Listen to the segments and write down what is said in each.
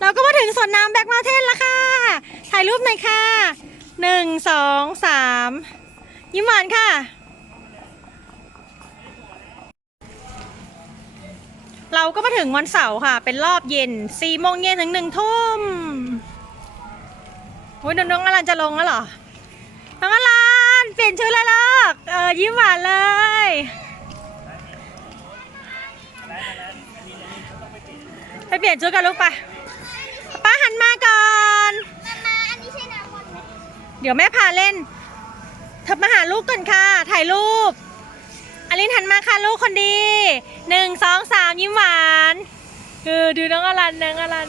เราก็มาถึงสวนน้ำแบ็กมาเทนแล้วค่ะ ถ่ายรูปหน่อยค่ะหนึ่งสองสามยิ้มหวานค่ะ เราก็มาถึงวันเสาร์ค่ะ เป็นรอบเย็นสี่โมงเย็นถึงหนึ่งทุ่มโอ้ยน้องอลันจะลงแล้วเหรอ น้องอลันเปลี่ยนชุดแล้วลูกเออยิ้มหวานเลยไปเปลี่ยนชุดกันลูกไป ป้าหันมาก่อน มามาอันนี้ใช่น้ำมนต์ไหมเดี๋ยวแม่พาเล่นเธอมาหาลูกก่อนค่ะ ถ่ายรูป อลินหันมาค่ะลูกคนดีหนึ่งสองสามยิ้มหวานคือดูน้องอลันน้องอลัน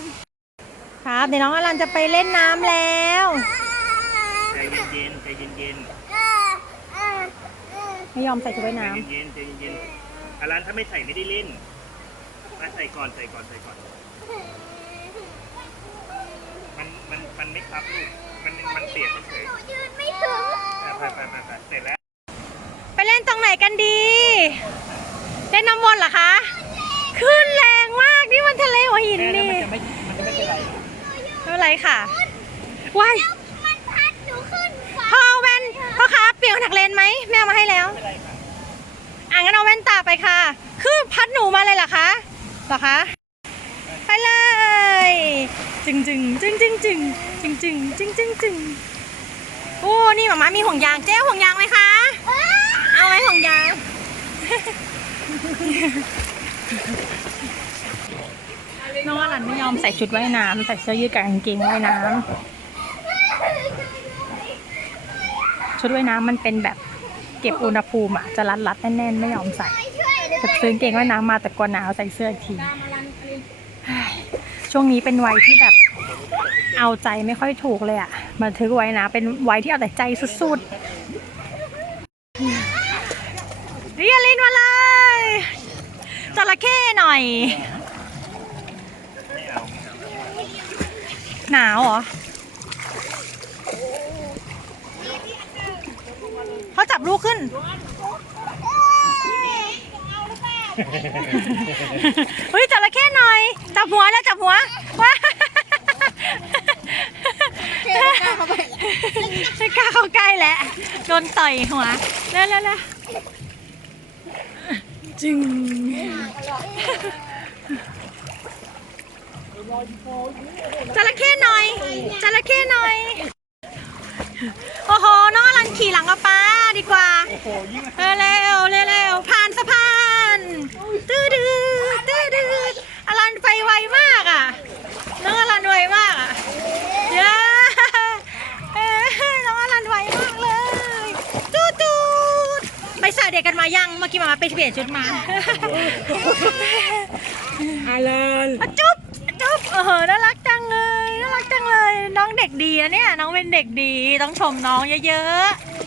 ครับเดี๋ยวน้องอลันจะไปเล่นน้ำแล้ว ใจเย็นๆใจเย็นไม่ยอมใส่ชุดว่ายๆใจน้เย็นๆใจเย็นๆอารันถ้าไม่ใส่ไม่ได้เล่นมาใส่ก่อนใส่ก่อนใส่ก่อน มันมันมันไม่ครับลูก มันมันเปียกเฉยหนูยืนไม่ถึงๆอะไปไปไปไปเสร็จแล้วำไปเล่นตรงไหนกันดี เล่นน้ำวนเหรอคะ ขึ้นแรงมาก นี่มันทะเลหัวหินนี่มันจะไม่มันจะไม่เป็นไร ไม่เป็นไรค่ะว้ายมันพัดหนูขึ้นฟ้าพ่อเอาแว่นพ่อคะเปลี่ยนถักเลนส์ไหมแม่เอามาให้แล้ว ไม่เป็นไรค่ะ อะงั้นเอาแว่นตาไปค่ะ คือพัดหนูมาเลยเหรอคะเหรอคะไปเลย จึงจึงจึงจึงจึงจึงจึงจึงจึงจึงโอ้นี่หมามามีห่วงยางเจ๊ห่วงยางไหมคะ เอาไว้ห่วงยาง น้องอลันไม่ยอมใส่ชุดว่ายน้ำใส่เสื้อยืดกับกางเกงว่ายน้ำชุดว่ายน้ำมันเป็นแบบเก็บอุณหภูมิอะจะรัดรัดแน่นๆ ไม่ยอมใส่ช่ซื้อกางเกงว่ายน้ำมาแต่กลัวหนาวใส่เสื้ออีกทีช่วงนี้เป็นวัยที่แบบ เอาใจไม่ค่อยถูกเลยอะบันทึกไว้นะ เป็นไวัยที่เอาแต่ใจสุดๆเรียลินมาเลยจระเข้หน่อย หนาวเหรอเขาจับลูกขึ้นเฮ้ยจระเข้หน่อย จับหัวแล้วจับหัวว้า ไม่กล้าเข้าใกล้แล้วโดนต่อยหัวแล้วแล้วแล้วจึงจระเข้หน่อยจระเข้หน่อย โอ้โห น้องอลันขี่หลังกับป้าดีกว่าโอ้โหยิ่งเร็วเร็วเร็วเร็วผ่านสะพานตื้อดื้อตื้อดื้ออลันไปไวมากอะ น้องอลันไวมากอะเย้เอ้ยน้องอลันไวมากเลยตูดตูดไปสระเด็กกันมายังเมื่อกี้มามาไปเป ลี่ยนชุดมาอารันอะจุ๊บอะจุ๊บเออน่ารักจังเลยน่ารักจังเลย น้องเด็กดีนะเนี่ยน้องเป็นเด็กดีต้องชมน้องเยอะ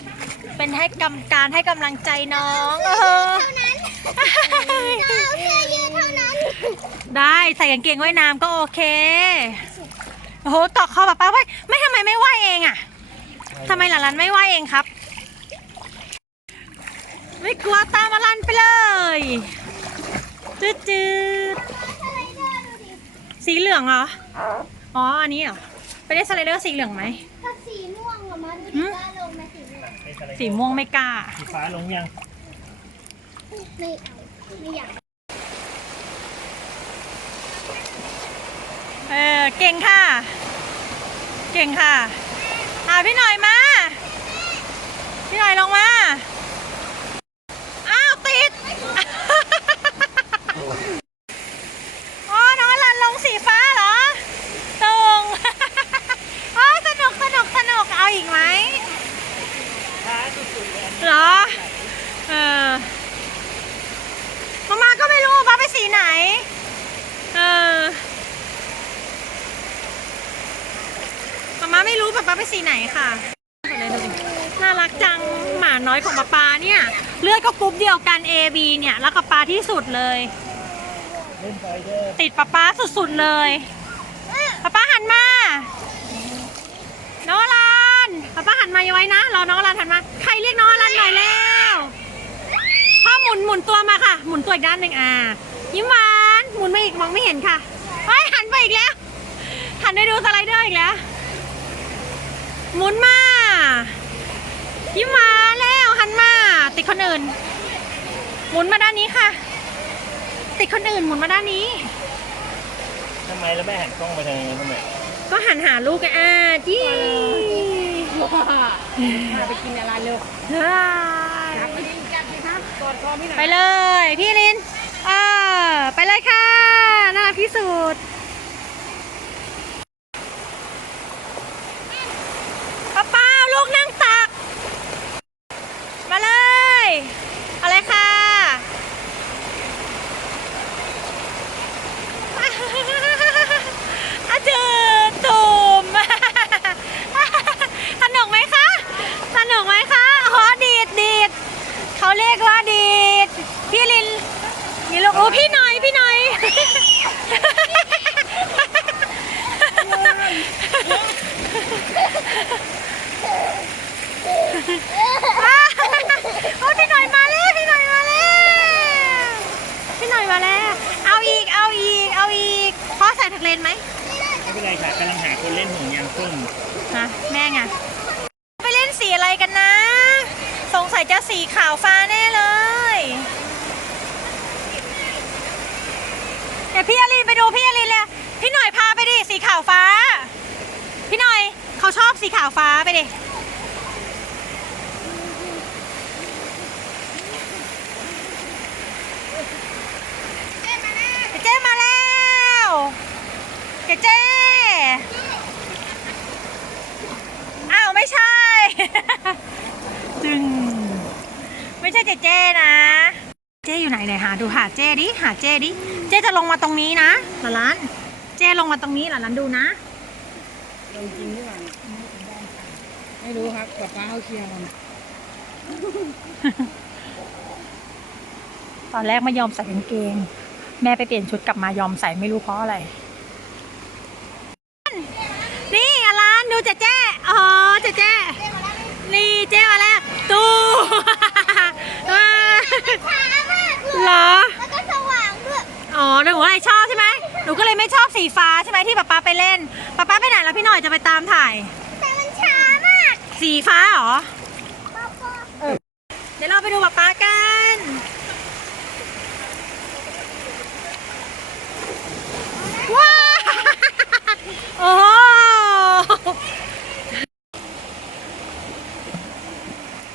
ๆเป็นให้กำการให้กำลังใจน้องเออเท่านั้นเอาเสื้อยืดเท่านั้นได้ใส่กางเกงว่ายน้ำก็โอเคโอ้โหตอกคอป้าป้าไว้ไม่ทำไมไม่ว่ายเองอะทำไมหลานๆไม่ว่ายเองครับ ไม่กลัวตามมาลันไปเลยจืดจืดๆสีเหลืองเหรอ อ๋อ อันนี้เหรอ ไปเล่นสไลเดอร์สีเหลืองไหม ถ้าสีม่วงอะมันหืมว่าลงมาสีม่วงไม่เป็นไรสีม่วงไม่กล้า สีฟ้าลงยัง ไม่เอาไม่อยากเออเก่งค่ะ เก่งค่ะ อ่าพี่หน่อยมา พี่หน่อยลงมา อ้าว ติด อ๋อ น้องอลันลงสีฟ้าเหรอตรง อ๋อ สนุก สนุก สนุก เอาอีกไหม ช้าสุดๆเลย เหรอ เออมามาก็ไม่รู้ว่าไปสีไหน เออมามาไม่รู้ป๊าป๊าไปสีไหนค่ะน่ารักจัง หมาน้อยของป๊าป๊าเนี่ย เลือดก็กรุ๊ปเดียวกัน A B เนี่ยแล้วก็ป๊าที่สุดเลยเล่นไฟเดอร์ติดป๊าป๊าสุดๆเลยป๊าป๊าหันมา น้องอลันป๊าป๊าหันมาอย่าไว้นะรอน้องอลันหันมา ใครเรียกน้องอลันหน่อยแล้วพ่อหมุนหมุนตัวมาค่ะ หมุนตัวอีกด้านหนึ่งอ่ายิ้มหวานหมุนมาอีกมองไม่เห็นค่ะเฮ้ยหันไปอีกแล้วหันไปดูสไลเดอร์อีกแล้วหมุนมายิ้มหวานแล้วหันมา ติดคนอื่น หมุนมาด้านนี้ค่ะ ติดคนอื่นหมุนมาด้านนี้ ทำไมแล้วแม่หันกล้องไปทางนี้ทำไมก็หันหาลูกไงอะจี้พาไปกินอะไรเร็วไปเลย พี่ลินเออไปเลยค่ะ น่ารักที่สุดป้าเป้าลูกนั่งตัก มาเลย อะไรค่ะ อาจืดตุ่ม สนุกไหมคะ สนุกไหมคะอ๋อดีดดีดเขาเรียกว่าดีด พี่ลินนี่ลูกโอ้พี่หน่อยพี่หน่อย โอ้พี่หน่อยมาแล้วพี่หน่อยมาแล้วพี่หน่อยมาแล้ว เอาอีกเอาอีกเอาอีกพ่อใส่ถักเลนไหม ไม่เป็นไรค่ะกำ ล่นห่วงยางส้มฮะแม่ไงไปเล่นสีอะไรกันนะ สงสัยจะสีขาวฟ้าแน่เลยเดี๋ยวพี่อลินไปดูพี่อลินเลยพี่หน่อยพาไปดิสีขาวฟ้า พี่หน่อยเขาชอบสีขาวฟ้าไปดิเจเจมาแล้วเจเจ อ้าว ไม่ ใช่ จึง ไม่ใช่เจเจนะ เจอยู่ไหนไหนหาดูหาเจดิหาเจดิ เจจะลงมาตรงนี้นะหลานหลานเจลงมาตรงนี้หลานหลานดูนะลงจริงหรือเปล่าไม่รู้ครับป๊าป้าเขาเคลียร์กันตอนแรกไม่ยอมใส่กางเกง แม่ไปเปลี่ยนชุดกลับมายอมใส่ไม่รู้เพราะอะไร นี่อลานดูเจ๊เจ๊ อ๋อเจ๊เจ๊นี่เจ๊มาแล้วตูว้าช้ามากเลยเหรอ แล้วก็สว่างด้วย อ๋อหนูอะไรชอบใช่ไหมหนูก็เลยไม่ชอบสีฟ้าใช่ไหมที่ป๊าป๊าไปเล่นป๊าป๊าไปไหนแล้วพี่หน่อยจะไปตามถ่าย แต่มันช้ามาก สีฟ้าเหรอป๊าป๊าเดี๋ยวเราไปดูป๊าป๊ากัน ว้าว โอ้โห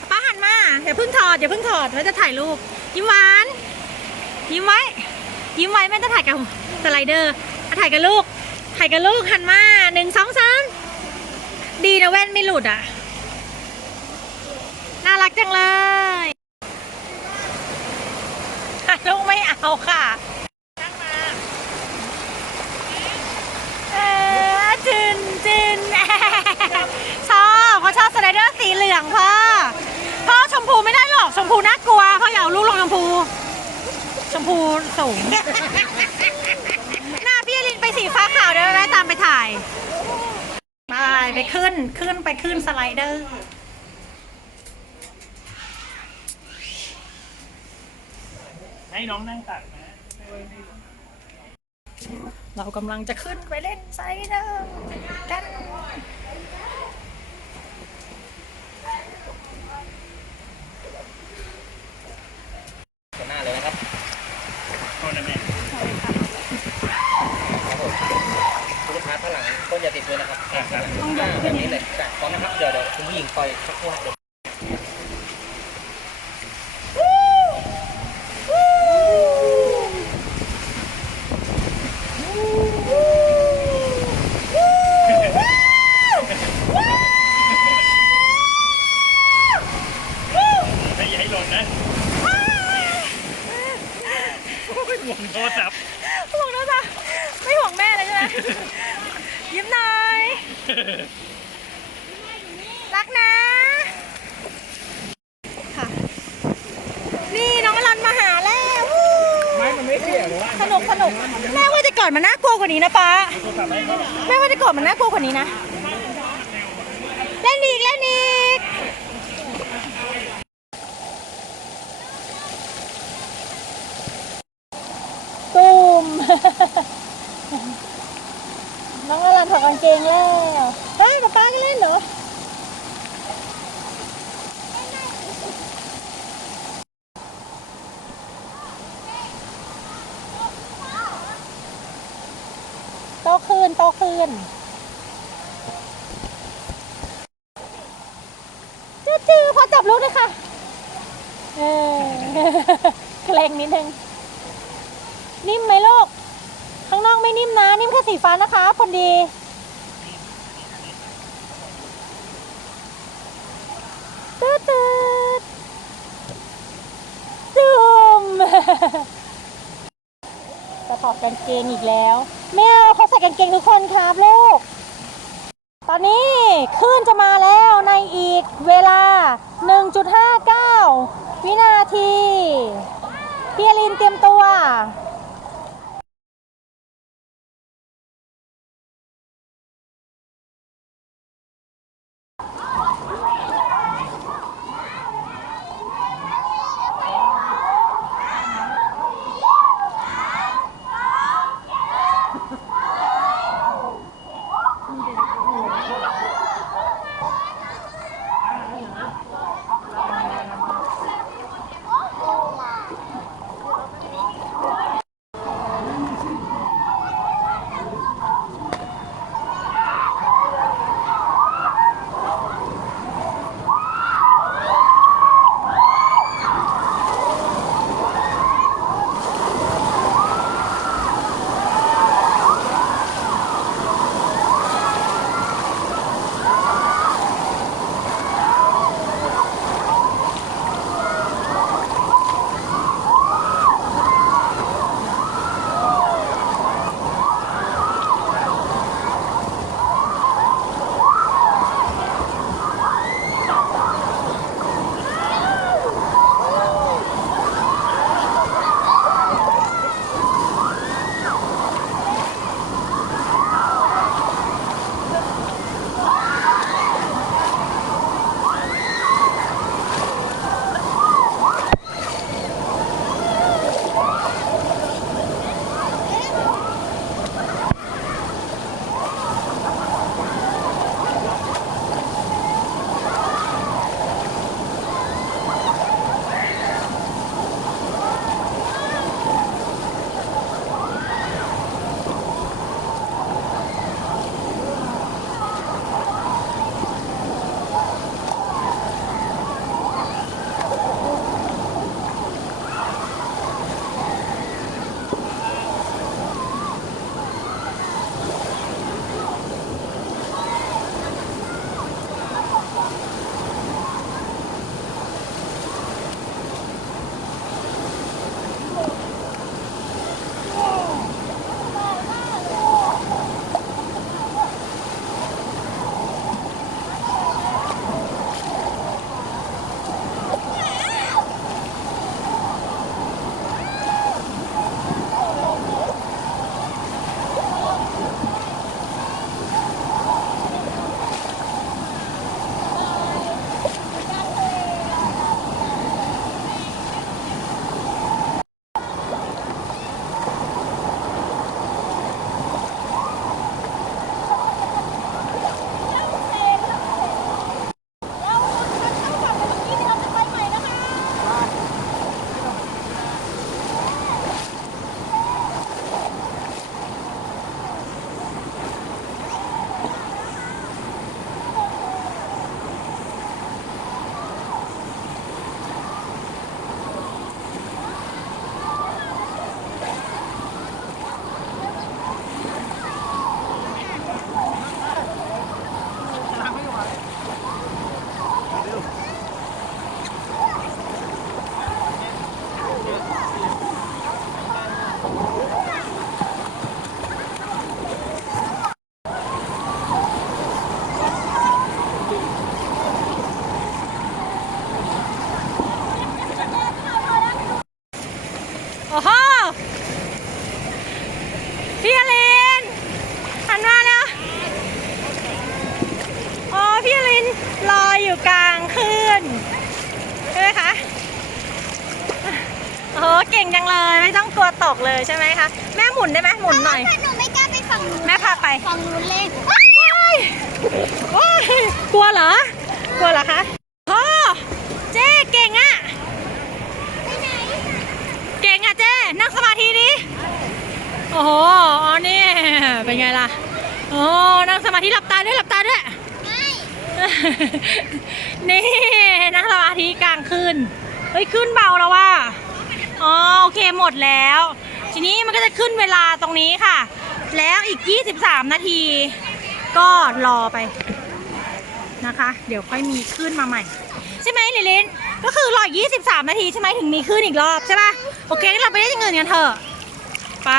ป๊าหันมา อย่าเพิ่งถอดอย่าเพิ่งถอดแม่จะถ่ายรูปยิ้มหวาน ยิ้มไว้ ยิ้มไว้แม่จะถ่ายกับสไลเดอร์ถ่ายกับลูก ถ่ายกับลูกหันมาหนึ่งสองสามดีนะแว่นไม่หลุดอะ น่ารักจังเลยลูกไม่เอาค่ะนั่งมาเออจินจินชอบเขาชอบสไลเดอร์สีเหลืองพ่อ พ่อชมพูไม่ได้หรอก ชมพูน่ากลัวพ่ออย่าเอาลูกลงชมพู ชมพูสูง หน้าพี่อลินไปสีฟ้าขาวเดี๋ยวแม่ตามไปถ่ายไปไปขึ้นขึ้นไปขึ้นสไลเดอร์ให้น้องนั่งตักนะ เรากำลังจะขึ้นไปเล่นไซเดอร์กัน ต่อหน้าเลยนะครับ โทษนะแม่ ครับผมคุณลูกค้า ข้างหลังก็อย่าติดเลยนะครับอ่าแบบนี้เลยจ้ะพร้อมนะครับ เดี๋ยวเดี๋ยวคุณผู้หญิงคอยสักครู่ครับเดี๋ยว ไม่อย่าให้หล่นนะห่วงโทรศัพท์ ห่วงนะจ๊ะไม่ห่วงแม่เลยใช่ไหม ยิ้มหน่อย รักนะ ค่ะ นี่น้องอลันมาหาแล้ววู้ ไม่มันไม่เสียหรอ สนุกสนุกแม่ว่าจะกอดมันน่ากลัวกว่านี้นะป๊า โทรศัพท์ให้เขา แม่ว่าจะกอดมันน่ากลัวกว่านี้นะ เล่นอีกเล่นอีกตูม น้องอลันถอดกาง เกงแล้ว เฮ้ยป๊าป๊าก็เล่นเหรอโตคืนโตคืนจื้อๆพอจับลูกเลยค่ะ เออเกรงนิดนึง นิ่มไหมลูก ข้างนอกไม่นิ่มนะ นิ่มแค่สีฟ้านะคะพอดีตืดตืดจุ่ม จะถอดกางเกงอีกแล้วแมวเอาเขาใส่กางเกงทุกคนครับลูก ตอนนี้คลื่นจะมาแล้วในอีกเวลา 1.59 วินาที พี่ลินเตรียมตัว โอ้โหอ๋อนี่เป็นไงล่ะ โอ้ นั่งสมาธิหลับตาด้วยหลับตาด้วยไม่นี่นั่งสมาธิกลางคืนเฮ้ยขึ้นเบาแล้วว่าอ๋อโอเคหมดแล้ว ทีนี้มันก็จะขึ้นเวลาตรงนี้ค่ะ แล้วอีก 23 นาที ก็รอไปนะคะ เดี๋ยวค่อยมีขึ้นมาใหม่ ใช่ไหมลิลินก็คือรอ 23 นาทีใช่ไหมถึงมีขึ้นอีกรอบใช่ปะโอเคงั้นเราไปได้ยังเงินกันเถอะ ไป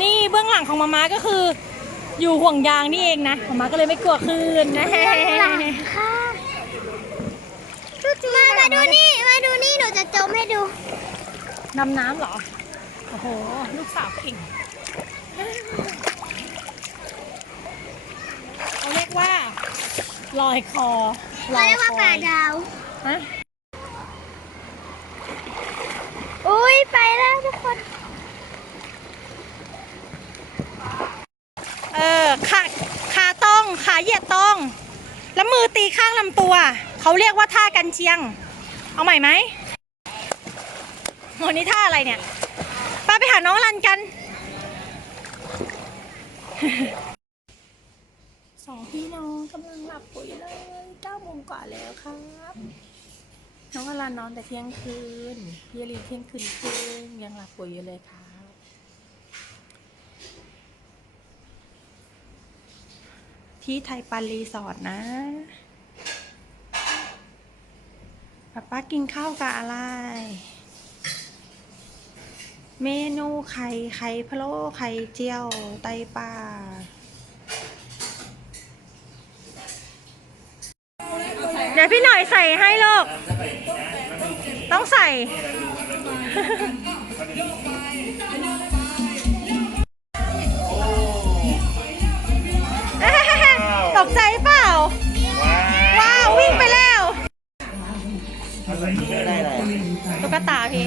นี่เบื้องหลังของมาม่าก็คือ อยู่ห่วงยางนี่เองนะมาม่าก็เลยไม่กลัวคลื่นนะค่ะมามาดูนี่ มาดูนี่ หนูจะจมให้ดูดำน้ำเหรอ โอ้โห ลูกสาวเก่งเขาเรียกว่า ลอยคอลเขาอยเรียกคว่าอปลาดาว ฮะ อุ้ยไปแล้วทุกคน เออขาขาตรงขา เหยียดตรง แล้วมือตีข้างลำตัว เขาเรียกว่าท่ากันเชียง เอาใหม่ไหมโหนี่ท่าอะไรเนี่ยป้าไปหาน้องรันกันสองพี่น้องกำลังหลับปุ๋ยเลยเก้าโมงกว่าแล้วครับน้องอลันนอนแต่เที่ยงคืนพี่อลีเที่ยงคืนครึ่งยังหลับปุ๋ยอยู่เลยครับ ที่ไทยปันรีสอร์ทนะป๊าป๊ากินข้าวกับอะไร เมนูไข่ไข่พะโล้ไข่เจียว ไตปลาเดี๋ยวพี่หน่อยใส่ให้ลูก ต้องใส่ ตกใจเปล่า ว้าววิ่งไปแล้วได้เลยตุ๊กตาพี่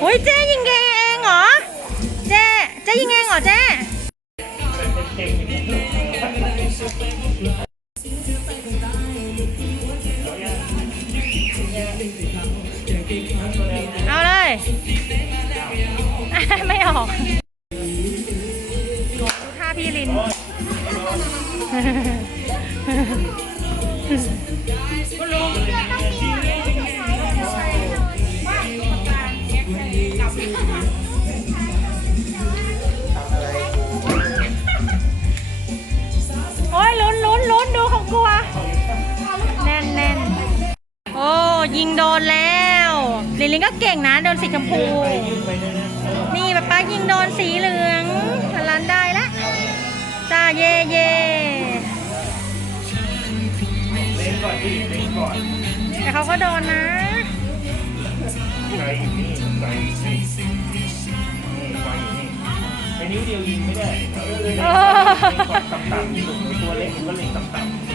โอ้ยเจ๊ยิงเองเหรอ เจ๊เจ๊ยิงเองเหรอเจ๊ โอ้ยลุ้นลุ้นลุ้นดูเขากลัว แน่นแน่นโอ้ยิงโดนแล้วลินลินก็เก่งนะ โดนสีชมพู นี่ป๊าป๊ายิงโดนสีเหลือง เย่เย่เล่นก่อนพี่เล่นก่อนแต่เขาก็โดนนะใจอยู่นี่ใจอยู่นี่นี่ใจอยู่นี่ไปนิ้วเดียวยิงไม่ได้เอ้ต่ำๆยิงตัวเล็กก็เล่นต่ำๆ